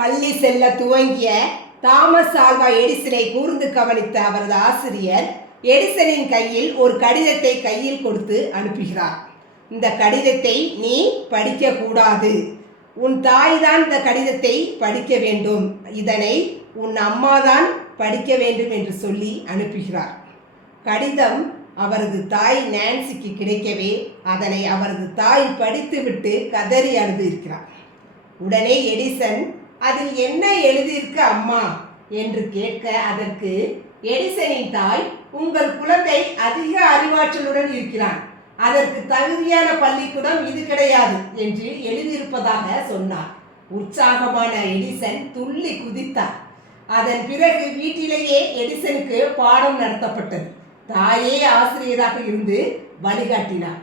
பள்ளி செல்ல துவங்கிய தாமஸ் ஆல்வா எடிசனை கூர்ந்து கவனித்த அவரது ஆசிரியர் எடிசனின் கையில் ஒரு கடிதத்தை கையில் கொடுத்து அனுப்புகிறார். இந்த கடிதத்தை நீ படிக்கக்கூடாது, உன் தாய் தான் இந்த கடிதத்தை படிக்க வேண்டும், இதனை உன் அம்மாதான் படிக்க வேண்டும் என்று சொல்லி அனுப்புகிறார். கடிதம் அவரது தாய் நான்சிக்கு கிடைக்கவே அதனை அவரது தாய் படித்துவிட்டு கதறி அழுது இருக்கிறார். உடனே எடிசன், அதில் என்ன எழுதியிருக்கு அம்மா என்று கேட்க, அதற்கு எடிசனின் தாய், உங்கள் குழந்தை அதிக அறிவாற்றலுடன் இருக்கிறான், அதற்கு தகுதியான பள்ளிக்கூடம் இது கிடையாது என்று எழுதியிருப்பதாக சொன்னார். உற்சாகமான எடிசன் துள்ளி குதித்தார். அதன் பிறகு வீட்டிலேயே எடிசனுக்கு பாடம் நடத்தப்பட்டது. தாயே ஆசிரியராக இருந்து வழிகாட்டினார்.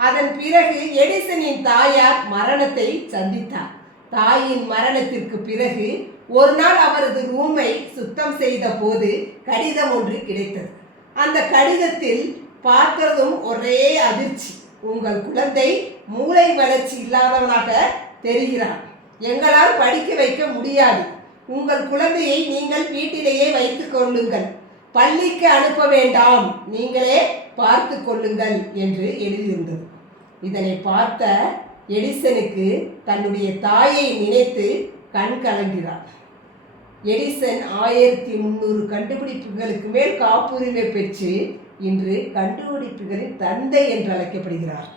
அதன் பிறகு எடிசனின் தாயார் மரணத்தை சந்தித்தார். தாயின் மரணத்திற்கு பிறகு ஒரு நாள் அவரது ரூமை சுத்தம் செய்த போது கடிதம் ஒன்று கிடைத்தது. அந்த கடிதத்தில் பார்த்ததும் ஒரே அதிர்ச்சி. உங்கள் குழந்தை மூளை வளர்ச்சி இல்லாதவனாக தெரிகிறான், எங்களால் படிக்க வைக்க முடியாது, உங்கள் குழந்தையை நீங்கள் வீட்டிலேயே வைத்துக் கொள்ளுங்கள், பள்ளிக்கு அனுப்ப வேண்டாம், நீங்களே பார்த்து கொள்ளுங்கள் என்று எழுதியிருந்தது. இதனை பார்த்த எடிசனுக்கு தன்னுடைய தாயை நினைத்து கண் கலங்கிறார். எடிசன் 1300 கண்டுபிடிப்புகளுக்கு மேல் காப்புரிமை பெற்று இன்று கண்டுபிடிப்புகளின் தந்தை என்று அழைக்கப்படுகிறார்.